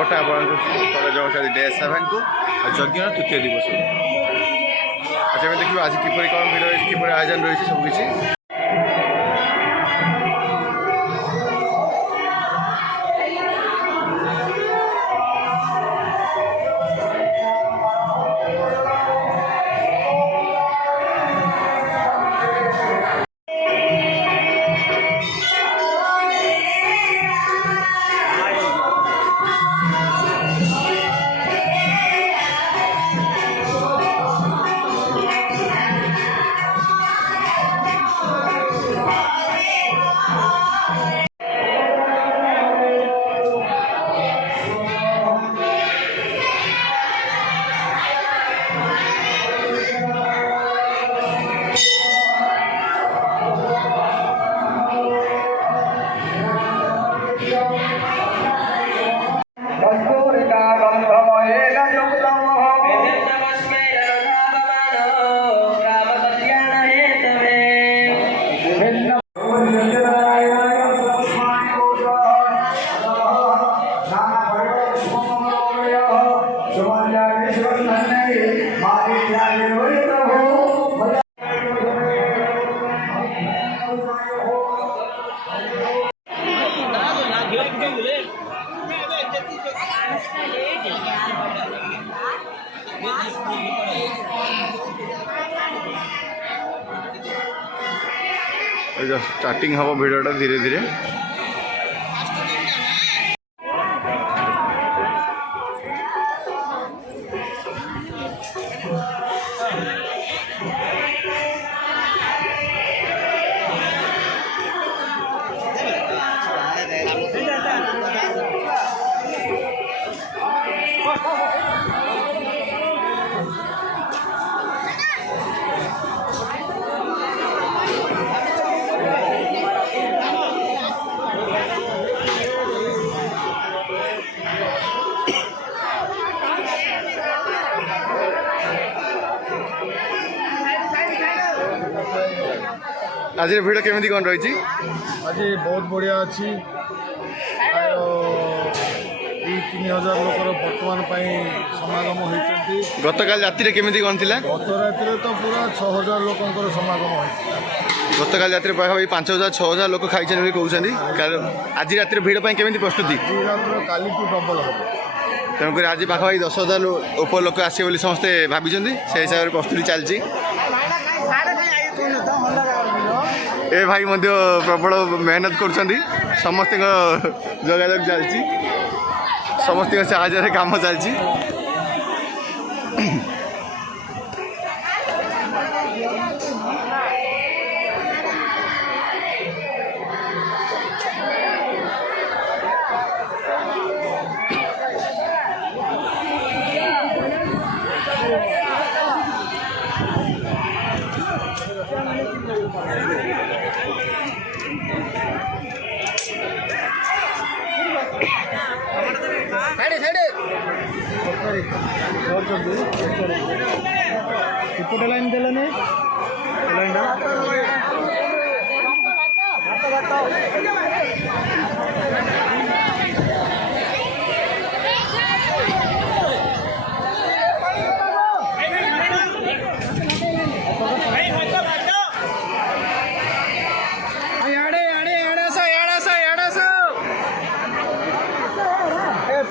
पटे आपको डे 7 को यज्ञ तृतीय दिवस। अच्छा देखिए आज किपर कौन भिड़ रही किपर आयोजन रही सबकि स्टार्टिंग हम भिडटा धीरे धीरे आज भिड़ केमी कौन रही? आज बहुत बढ़िया अच्छी प्राय 2-3 हजार लोकर बर्तमान समागम होती। गत काल राति केमी कौन थी? गत राति तो पूरा 6000 लोकर समागम हो। गत काल राति प्राय 5000-6000 लोक खाई कहते आज राति भिड़ केमी प्रस्तुति? काली डबल हम तेणुक आज पाखापाखि 10,000 ऊपर लोक आसे समस्ते भाई से हिसाब से प्रस्तुति चलती। ए भाई प्रबल मेहनत कर समस्त जोगाजोग चलती समस्त साहय काम चलती। इपटे लाइन देने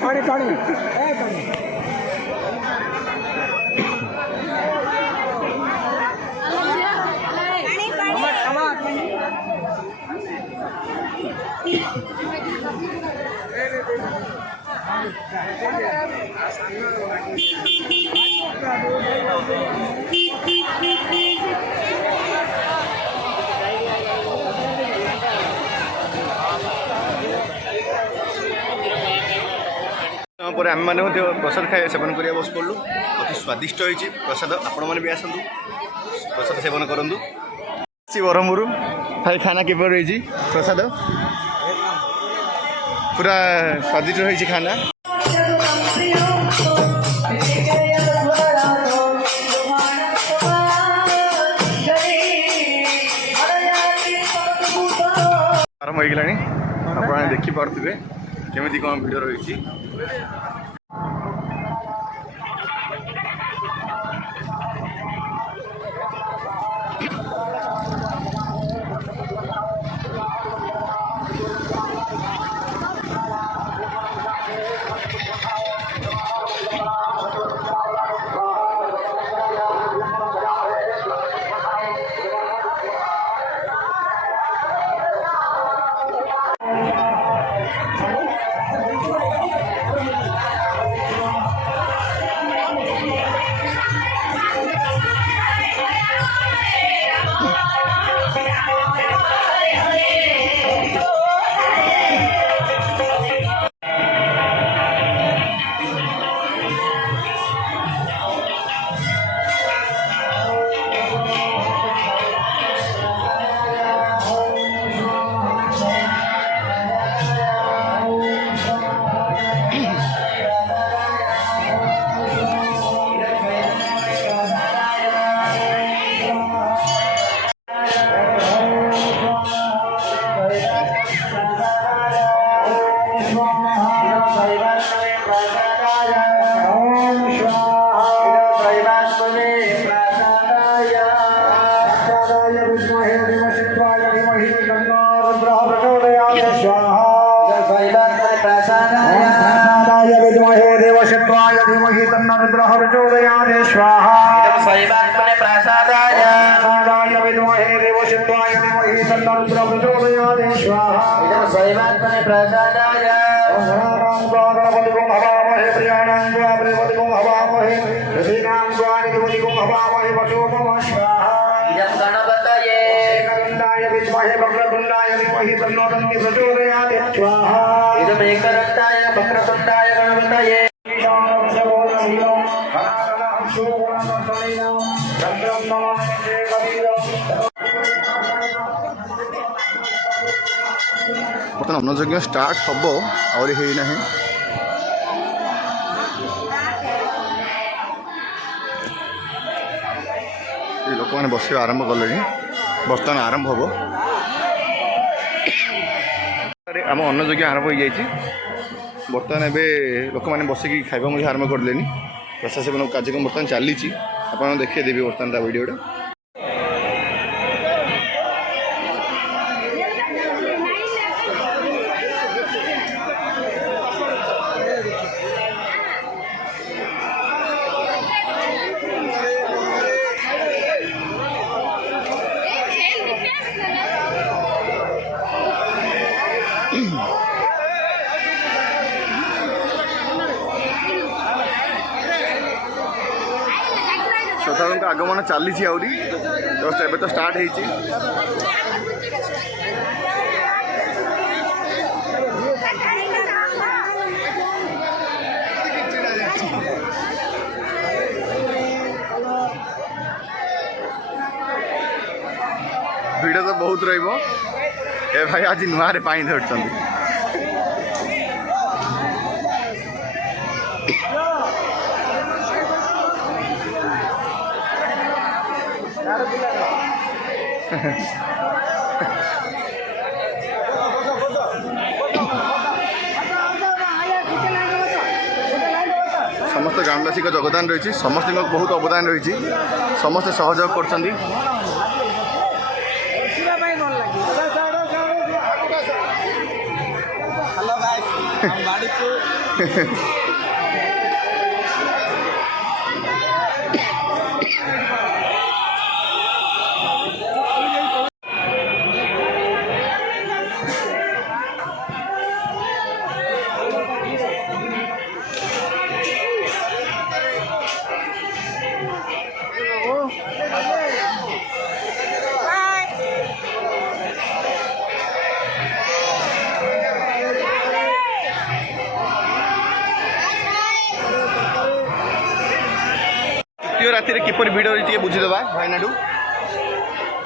पानी पानी पर आम मैंने प्रसाद खाए सेवन करने बस पड़ू अति स्वादिष्ट होती प्रसाद आपण मैंने भी आसतु प्रसाद सेवन करूँ। ब्रह्मपुर भाई खाना किपर रही प्रसाद पूरा स्वादिष्ट रही खाना। आरंभ हो गला आप देखिपे କେମିତି କ'ଣ ଭିଡ଼ ରହିଛି। ବର୍ତ୍ତମାନ ଅନ୍ନଯଜ୍ଞ ଷ୍ଟାର୍ଟ ହେବ, ଆହୁରି ହେଇନାହିଁ। ଲୋକମାନେ ବସିବା ଆରମ୍ଭ କଲେଣି, ବର୍ତ୍ତମାନ ଆରମ୍ଭ ହେବ। ଆମ ଅନ୍ନଯଜ୍ଞ ଆରମ୍ଭ ହୋଇଯାଇଛି। ବର୍ତ୍ତମାନ ଏବେ ଲୋକମାନେ ବସିକି ଖାଇବା ମଧ୍ୟ ଆରମ୍ଭ କରିଲେଣି। ପ୍ରସାଦ ସେବନ କାର୍ଯ୍ୟକ୍ରମ ବର୍ତ୍ତମାନ ଚାଲିଛି, ଆପଣଙ୍କୁ ଦେଖାଇଦେବି ବର୍ତ୍ତମାନ ତା ଭିଡ଼ିଓଟା। ଶ୍ରଦ୍ଧାଳୁଙ୍କ ଆଗମନ ଚାଲିଛି, ଆହୁରି ଜଷ୍ଟ ଏବେ ତ ଷ୍ଟାର୍ଟ ହେଇଛି। ଭିଡ଼ ତ ବହୁତ ରହିବ। ଏ ଭାଇ ଆଜି ନୂଆରେ ପାଣି ଧରୁଛନ୍ତି। ସମସ୍ତ ଗ୍ରାମବାସୀଙ୍କ ଯୋଗଦାନ ରହିଛି, ସମସ୍ତଙ୍କ ବହୁତ ଅବଦାନ ରହିଛି, ସମସ୍ତେ ସହଯୋଗ କରୁଛନ୍ତି। तृतीय राति किपर भिड़ रही बुझीदे भाईनाठू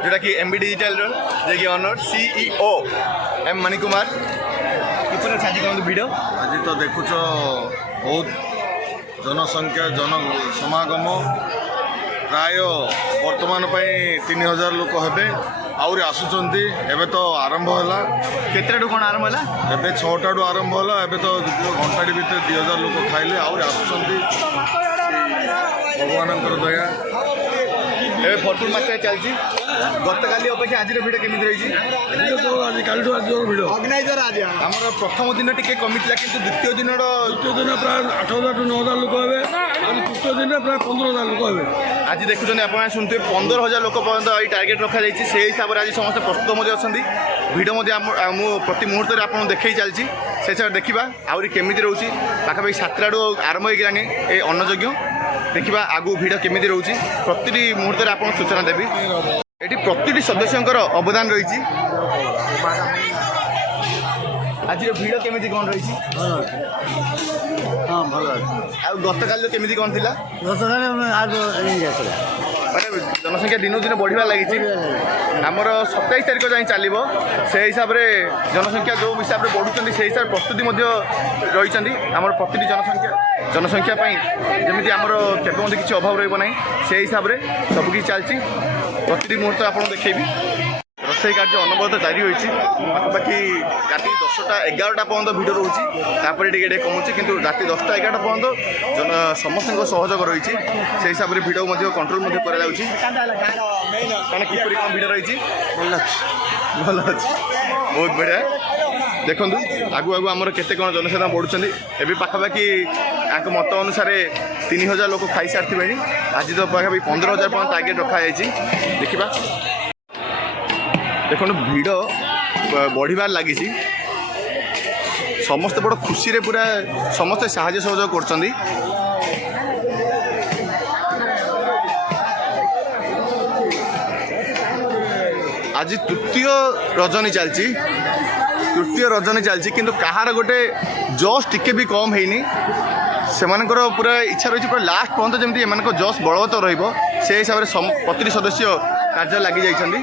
जोटा कि एमबी डिजिटल जे कि honour CEO M Mani Kumar किपर आज कौन भिड़ आज तो देखुच बहुत जनसंख्या जन समागम प्राय वर्तमान 3000 लोक हे ଆହୁରି ଆସୁଛନ୍ତି। ଏବେ ତ ଆରମ୍ଭ ହେଲା, କେତେଟାଠୁ କ'ଣ ଆରମ୍ଭ ହେଲା? ଏବେ 6ଟାରୁ ଆରମ୍ଭ ହେଲା। ଏବେ ତ ଘଣ୍ଟାଟି ଭିତରେ 2000 ଲୋକ ଖାଇଲେ, ଆହୁରି ଆସୁଛନ୍ତି। ଭଗବାନଙ୍କର ଦୟା। ଏବେ ଭରପୁର ମାତ୍ରାରେ ଚାଲିଛି। ଗତକାଲି ଅପେକ୍ଷା ଆଜିର ଭିଡ଼ କେମିତି ରହିଛି? ଆଜି କାଲିଠୁ ଆଜି ଜୋର ଭିଡ଼। ଆମର ପ୍ରଥମ ଦିନ ଟିକେ କମିଥିଲା, କିନ୍ତୁ ଦ୍ୱିତୀୟ ଦିନର ତୃତୀୟ ଦିନ ପ୍ରାୟ 8000ରୁ 9000 ଲୋକ ହେବେ। ଆଉ ତୃତୀୟ ଦିନରେ ପ୍ରାୟ 15000 ଲୋକ ହେବେ। ଆଜି ଦେଖୁଛନ୍ତି ଆପଣ ଶୁଣୁଥିବେ 15000 ଲୋକ ପର୍ଯ୍ୟନ୍ତ ଏଇ ଟାର୍ଗେଟ୍ ରଖାଯାଇଛି। ସେହି ହିସାବରେ ଆଜି ସମସ୍ତେ ପ୍ରସ୍ତୁତ ମଧ୍ୟ ଅଛନ୍ତି। ଭିଡ଼ ମଧ୍ୟ ମୁଁ ପ୍ରତି ମୁହୂର୍ତ୍ତରେ ଆପଣଙ୍କୁ ଦେଖାଇ ଚାଲିଛି। ସେ ହିସାବରେ ଦେଖିବା ଆହୁରି କେମିତି ରହୁଛି। ପାଖାପାଖି 7ଟାରୁ ଆରମ୍ଭ ହେଇଗଲାଣି ଏ ଅନ୍ନଯଜ୍ଞ। ଦେଖିବା ଆଗକୁ ଭିଡ଼ କେମିତି ରହୁଛି, ପ୍ରତିଟି ମୁହୂର୍ତ୍ତରେ ଆପଣଙ୍କୁ ସୂଚନା ଦେବି। ଏଠି ପ୍ରତିଟି ସଦସ୍ୟଙ୍କର ଅବଦାନ ରହିଛି। ଆଜିର ଭିଡ଼ କେମିତି କ'ଣ ରହିଛି? ହଁ ଭଲ ଅଛି। ଆଉ ଗତକାଲିର କେମିତି କ'ଣ ଥିଲା? ଗତକାଲି ମାନେ ଜନସଂଖ୍ୟା ଦିନକୁ ଦିନ ବଢ଼ିବା ଲାଗିଛି। ଆମର 27 ତାରିଖ ଯାଏଁ ଚାଲିବ। ସେହି ହିସାବରେ ଜନସଂଖ୍ୟା ଯେଉଁ ହିସାବରେ ବଢ଼ୁଛନ୍ତି ସେହି ହିସାବରେ ପ୍ରସ୍ତୁତି ମଧ୍ୟ ରହିଛନ୍ତି। ଆମର ପ୍ରତିଟି ଜନସଂଖ୍ୟା ପାଇଁ ଯେମିତି ଆମର କେବେ ମଧ୍ୟ କିଛି ଅଭାବ ରହିବ ନାହିଁ, ସେହି ହିସାବରେ ସବୁକିଛି ଚାଲିଛି। ପ୍ରତିଟି ମୁହୂର୍ତ୍ତ ଆପଣଙ୍କୁ ଦେଖେଇବି। ରୋଷେଇ କାର୍ଯ୍ୟ ଅନବରତ ଜାରି ହୋଇଛି। ପାଖାପାଖି ରାତି 10ଟା 11ଟା ପର୍ଯ୍ୟନ୍ତ ଭିଡ଼ ରହୁଛି। ତାପରେ ଟିକେ ଟିକେ କମୁଛି, କିନ୍ତୁ ରାତି 10ଟା 11ଟା ପର୍ଯ୍ୟନ୍ତ ସମସ୍ତଙ୍କ ସହଯୋଗ ରହିଛି। ସେହି ହିସାବରେ ଭିଡ଼ ମଧ୍ୟ କଣ୍ଟ୍ରୋଲ ମଧ୍ୟ କରାଯାଉଛି। କାରଣ କିପରି କ'ଣ ଭିଡ଼ ରହିଛି? ଭଲ ଅଛି, ଭଲ ଅଛି, ବହୁତ ବଢ଼ିଆ। ଦେଖନ୍ତୁ ଆଗୁ ଆଗୁ ଆମର କେତେ କ'ଣ ଜନସାଧାରଣ ବଢ଼ୁଛନ୍ତି। ଏବେ ପାଖାପାଖି ତାଙ୍କ ମତ ଅନୁସାରେ 3000 ଲୋକ ଖାଇସାରିଥିବେଣି। ଆଜି ତ ପାଖାପାଖି 15000 ପର୍ଯ୍ୟନ୍ତ ଟାର୍ଗେଟ୍ ରଖାଯାଇଛି। ଦେଖିବା। ଦେଖନ୍ତୁ ଭିଡ଼ ବଢ଼ିବାରେ ଲାଗିଛି। ସମସ୍ତେ ବଡ଼ ଖୁସିରେ ପୁରା ସମସ୍ତେ ସାହାଯ୍ୟ ସହଯୋଗ କରୁଛନ୍ତି। ଆଜି ତୃତୀୟ ରଜନୀ ଚାଲିଛି, କିନ୍ତୁ କାହାର ଗୋଟେ ଜସ୍ ଟିକେ ବି କମ୍ ହେଇନି। ସେମାନଙ୍କର ପୁରା ଇଚ୍ଛା ରହିଛି ପୁରା ଲାଷ୍ଟ ପର୍ଯ୍ୟନ୍ତ ଯେମିତି ଏମାନଙ୍କ ଜସ୍ ବଳବତ୍ତର ରହିବ, ସେ ହିସାବରେ ପ୍ରତିଟି ସଦସ୍ୟ କାର୍ଯ୍ୟ ଲାଗି ଯାଇଛନ୍ତି।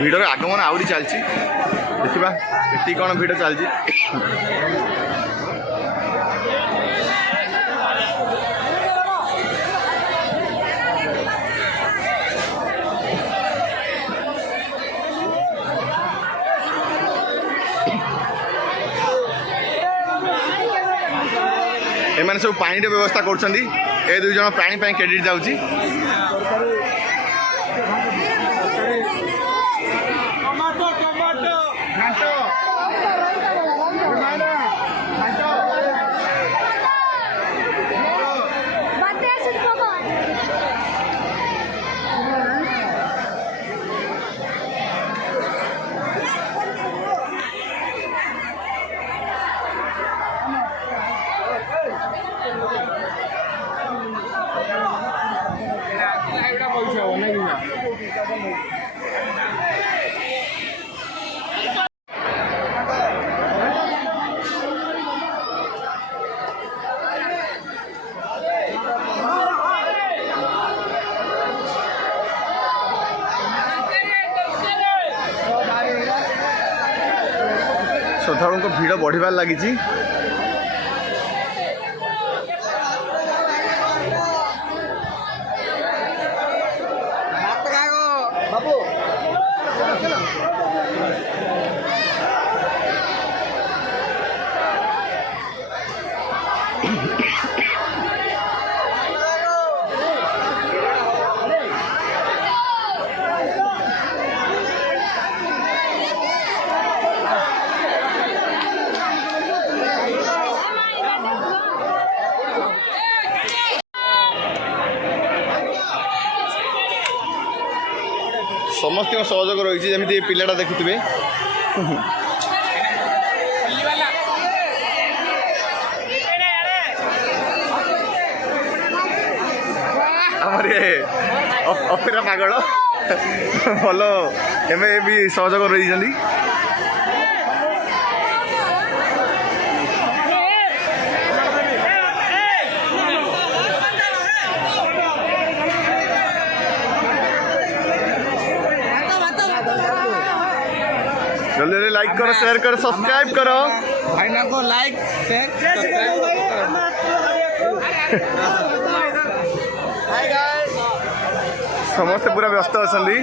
ଭିଡ଼ର ଆଗମନ ଆହୁରି ଚାଲିଛି। ଦେଖିବା ଏଠି କ'ଣ ଭିଡ଼ ଚାଲିଛି। ଏମାନେ ସବୁ ପାଣିର ବ୍ୟବସ୍ଥା କରୁଛନ୍ତି। ଏ 2 ଜଣ ପାଣି ପାଇଁ କ୍ରେଡିଟ୍ ଯାଉଛି। ଶ୍ରଦ୍ଧାଳୁଙ୍କ ଭିଡ଼ ବଢ଼ିବାରେ ଲାଗିଛି। ସମସ୍ତଙ୍କ ସହଯୋଗ ରହିଛି। ଯେମିତି ଏ ପିଲାଟା ଦେଖୁଥିବେ, ଆମର ଅପେରା ପାଗଳ ଭଲ ଏବେ ବି ସହଯୋଗ ରହିଛନ୍ତି। लाइक करो शेयर करो सब्सक्राइब करो भाईना को लाइक समस्त पूरा व्यस्त अच्छा जल्दी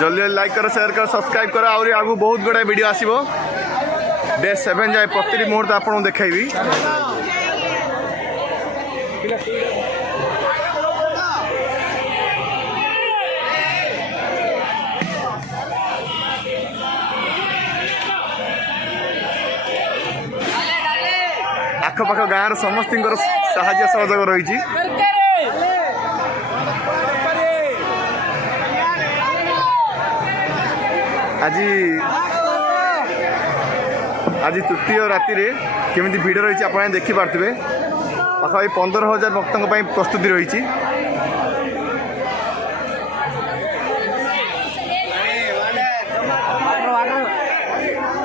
जल्दी लाइक करो शेयर करो सब्सक्राइब करो आउरी आगु बहुत गुड़ा वीडियो आसीबो डे 7 जाए प्रति मुहूर्त आपको देखाइबी आखपाख गाँव समस्त साहाय्य सहयोग रही आज आज तृतीय राति केमी भिड़ रही आप देखिपे पाखापाखि 15,000 भक्तों प्रस्तुति रही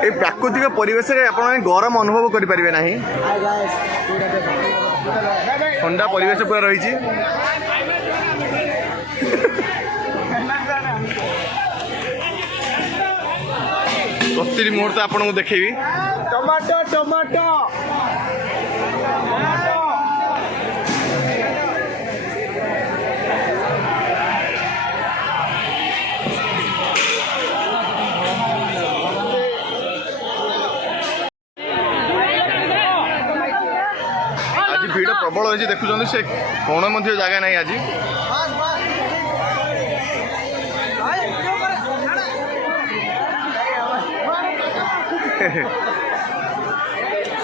ये प्राकृतिक परिवेश आप गरम अनुभव करें ना ठंडा परिवेश पूरा रही प्रति मुहूर्त आपको देखेबी टमाटो टमाटो आज भिड़ प्रबल होती देखुं से कौन जगह नहीं आज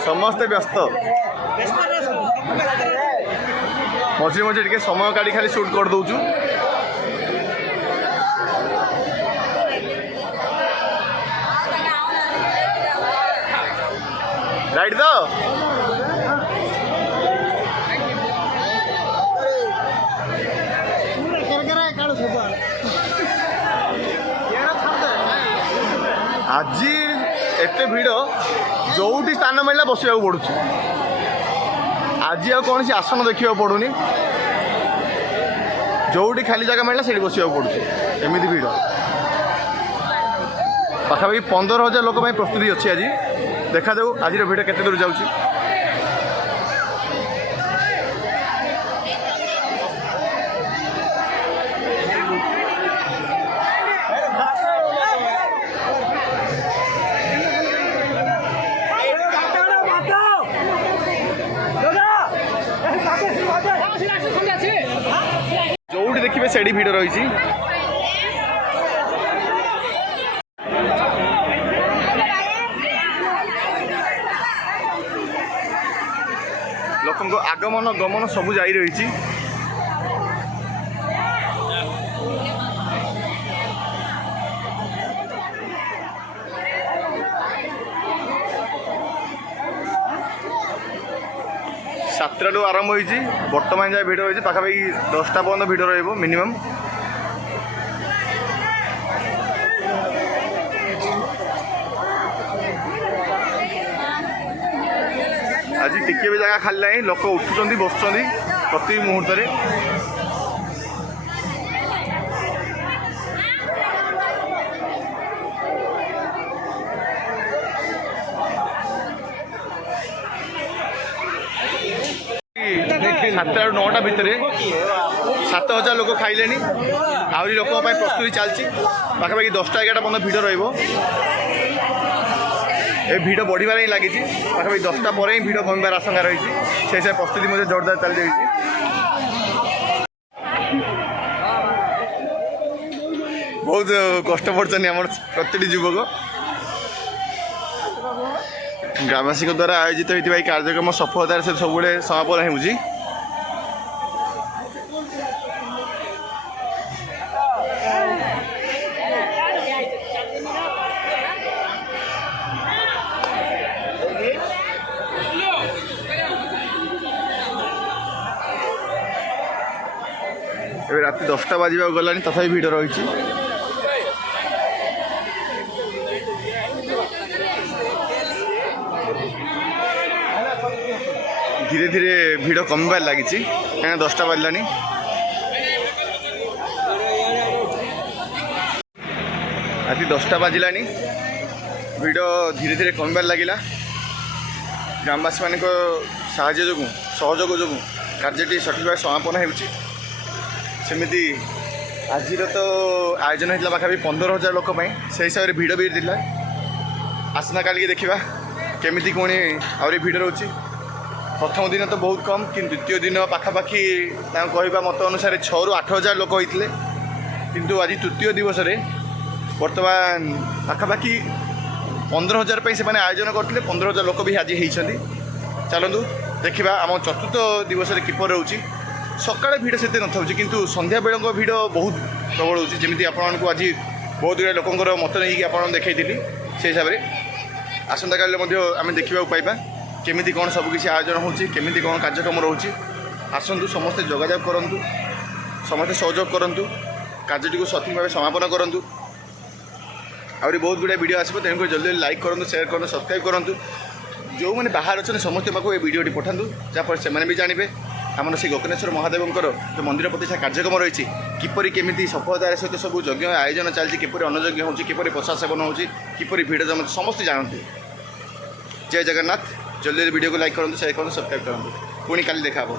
समस्ते व्यस्त मझे मझे टे समय काढ़ी खाली शूट कर दौचु राइट तो आज एते भिड़ जोटी स्थान मिलला बसवा पड़ू आज कौन सी आसन देखा पड़ूनी जोटी खाली जगह मिलला से बसवा पड़ू एमती भिड़ पाखापाखि 15,000 लोक प्रस्तुति अच्छी आज देखा जाऊ आज भिड़ केते दूर जाऊँ जोटी देखिए से भिड़ रही लोक आगमन गमन सबू जा रही सातटा आरंभ होती बर्तमान जाए भिड़ रही पाखापाखि 10टा पर्यटन भिड़ रही मिनिमम आज टिके भी जगह खाली ना लोक उठुंट बस प्रति मुहूर्त सातटा 9टा भितर 7,000 लोक खाइले आहरी लोक प्रस्तुति चलती पाखापाखि 10टा 11टा पर्यटन भिड़ रही भिड़ बढ़िबार ही लगी पाखापाखि 10टा पर ही भिड़ कमिबार आशंका रही से हिसाब प्रस्तुति मध्य जोरदार चली रही बहुत कष्ट पड़ते आम प्रति युवक ग्रामवासी द्वारा आयोजित होता कार्यक्रम सफलतार से सब समापन होगी रात 10टा बाजवा गलानी तथा भिड़ रही धीरे धीरे भिड़ कमिबार लगी कहीं 10टा बाजलानी आज 10टा बाजिलानी ଭିଡ଼ ଧୀରେ ଧୀରେ କମିବାରେ ଲାଗିଲା। ଗ୍ରାମବାସୀମାନଙ୍କ ସାହାଯ୍ୟ ଯୋଗୁଁ ସହଯୋଗ ଯୋଗୁଁ କାର୍ଯ୍ୟଟି ସଠିକ୍ ଭାବେ ସମାପନ ହେଉଛି। ସେମିତି ଆଜିର ତ ଆୟୋଜନ ହେଇଥିଲା ପାଖାପାଖି 15,000 ଲୋକ ପାଇଁ, ସେହି ହିସାବରେ ଭିଡ଼ ବି ଥିଲା। ଆସନ୍ତାକାଲିକି ଦେଖିବା କେମିତି ପୁଣି ଆହୁରି ଭିଡ଼ ରହୁଛି। ପ୍ରଥମ ଦିନ ତ ବହୁତ କମ୍, କିନ୍ତୁ ଦ୍ୱିତୀୟ ଦିନ ପାଖାପାଖି ତାଙ୍କ କହିବା ମତ ଅନୁସାରେ 6,000ରୁ 8,000 ଲୋକ ହୋଇଥିଲେ। କିନ୍ତୁ ଆଜି ତୃତୀୟ ଦିବସରେ ବର୍ତ୍ତମାନ ପାଖାପାଖି 15,000 ପାଇଁ ସେମାନେ ଆୟୋଜନ କରିଥିଲେ। 15,000 ଲୋକ ବି ଆଜି ହେଇଛନ୍ତି। ଚାଲନ୍ତୁ ଦେଖିବା ଆମ ଚତୁର୍ଥ ଦିବସରେ କିପରି ରହୁଛି। ସକାଳେ ଭିଡ଼ ସେତେ ନଥାଉଛି, କିନ୍ତୁ ସନ୍ଧ୍ୟାବେଳଙ୍କ ଭିଡ଼ ବହୁତ ପ୍ରବଳ ହେଉଛି। ଯେମିତି ଆପଣମାନଙ୍କୁ ଆଜି ବହୁତ ଗୁଡ଼ିଏ ଲୋକଙ୍କର ମତ ନେଇକି ଆପଣଙ୍କୁ ଦେଖାଇଥିଲି, ସେହି ହିସାବରେ ଆସନ୍ତାକାଲିରେ ମଧ୍ୟ ଆମେ ଦେଖିବାକୁ ପାଇବା କେମିତି କ'ଣ ସବୁକିଛି ଆୟୋଜନ ହେଉଛି, କେମିତି କ'ଣ କାର୍ଯ୍ୟକ୍ରମ ରହୁଛି। ଆସନ୍ତୁ, ସମସ୍ତେ ଯୋଗାଯୋଗ କରନ୍ତୁ, ସମସ୍ତେ ସହଯୋଗ କରନ୍ତୁ, କାର୍ଯ୍ୟଟିକୁ ସଠିକ୍ ଭାବେ ସମାପନ କରନ୍ତୁ। ଆହୁରି ବହୁତ ଗୁଡ଼ିଏ ଭିଡ଼ିଓ ଆସିବ, ତେଣୁକରି ଜଲ୍ଦି ଜଲ୍ଦି ଲାଇକ୍ କରନ୍ତୁ, ସେୟାର କରନ୍ତୁ, ସବସ୍କ୍ରାଇବ୍ କରନ୍ତୁ। ଯେଉଁମାନେ ବାହାରେ ଅଛନ୍ତି ସମସ୍ତଙ୍କ ପାଖକୁ এই ଭିଡ଼ିଓଟି ପଠାନ୍ତୁ, ଯାହାଫଳରେ ସେମାନେ ବି ଜାଣିବେ ଆମର ସେ ଗୋକର୍ଣ୍ଣେଶ୍ୱର ମହାଦେବଙ୍କର ଯେଉଁ ମନ୍ଦିର ପ୍ରତିଷ୍ଠା କାର୍ଯ୍ୟକ୍ରମ ରହିଛି, କିପରି କେମିତି ସଫଳତାର ସହିତ ସବୁ ଯଜ୍ଞ ଆୟୋଜନ ଚାଲିଛି, କିପରି ଅନ୍ନଯଜ୍ଞ ହେଉଛି, କିପରି ପ୍ରସାଦ ସେବନ ହେଉଛି, କିପରି ଭିଡ଼ ଜମୁଛି, ସମସ୍ତେ ଜାଣନ୍ତୁ। ଜୟ ଜଗନ୍ନାଥ। ଜଲ୍ଦି ଜଲ୍ଦି ଭିଡ଼ିଓକୁ ଲାଇକ୍ କରନ୍ତୁ, ସେୟାର କରନ୍ତୁ, ସବସ୍କ୍ରାଇବ୍ କରନ୍ତୁ। ପୁଣି କାଲି ଦେଖା ହେବ।